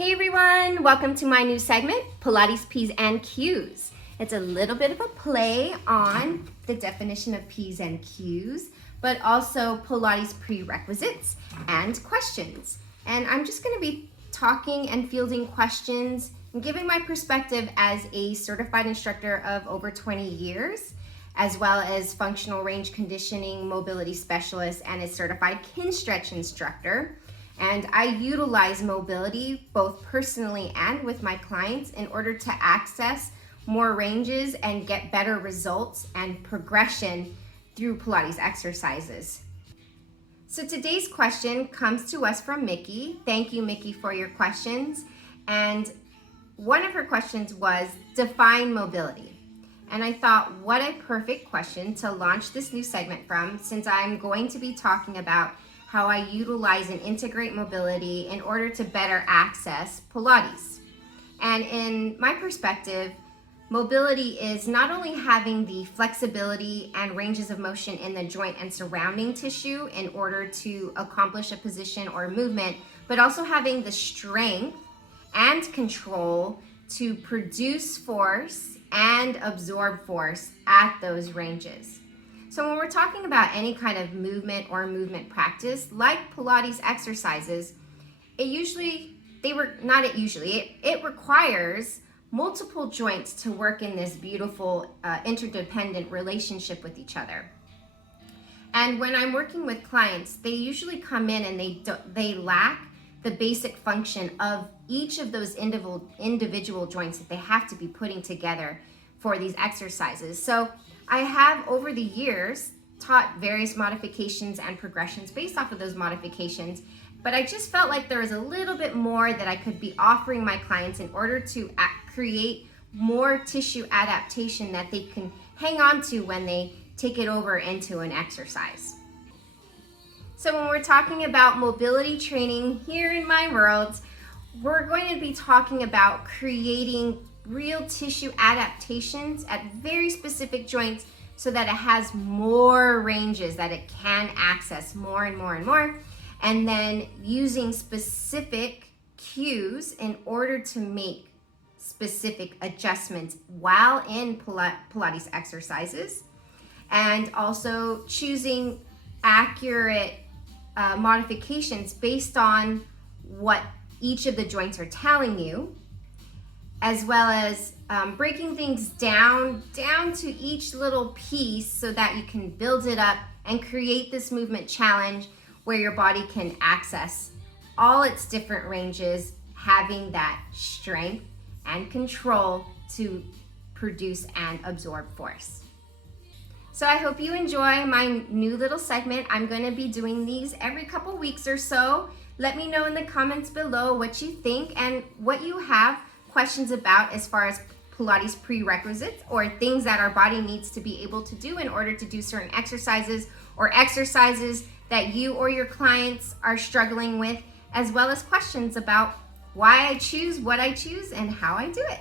Hey everyone, welcome to my new segment, Pilates P's and Q's. It's a little bit of a play on the definition of P's and Q's, but also Pilates prerequisites and questions. And I'm just going to be talking and fielding questions and giving my perspective as a certified instructor of over 20 years, as well as functional range conditioning mobility specialist and a certified Kinstretch instructor. And I utilize mobility both personally and with my clients in order to access more ranges and get better results and progression through Pilates exercises. So today's question comes to us from Mickey. Thank you, Mickey, for your questions. And one of her questions was, define mobility. And I thought, what a perfect question to launch this new segment from, since I'm going to be talking about how I utilize and integrate mobility in order to better access Pilates. And in my perspective, mobility is not only having the flexibility and ranges of motion in the joint and surrounding tissue in order to accomplish a position or movement, but also having the strength and control to produce force and absorb force at those ranges. So when we're talking about any kind of movement or movement practice, like Pilates exercises, it requires multiple joints to work in this beautiful interdependent relationship with each other. And when I'm working with clients, they usually come in and they lack the basic function of each of those individual joints that they have to be putting together for these exercises. So I have over the years taught various modifications and progressions based off of those modifications, but I just felt like there was a little bit more that I could be offering my clients in order to create more tissue adaptation that they can hang on to when they take it over into an exercise. So when we're talking about mobility training here in my world, we're going to be talking about creating real tissue adaptations at very specific joints so that it has more ranges that it can access more and more and more, and then using specific cues in order to make specific adjustments while in Pilates exercises, and also choosing accurate modifications based on what each of the joints are telling you, as well as breaking things down to each little piece so that you can build it up and create this movement challenge where your body can access all its different ranges, having that strength and control to produce and absorb force. So I hope you enjoy my new little segment. I'm going to be doing these every couple weeks or so. Let me know in the comments below what you think and what you have questions about as far as Pilates prerequisites or things that our body needs to be able to do in order to do certain exercises, or exercises that you or your clients are struggling with, as well as questions about why I choose what I choose and how I do it.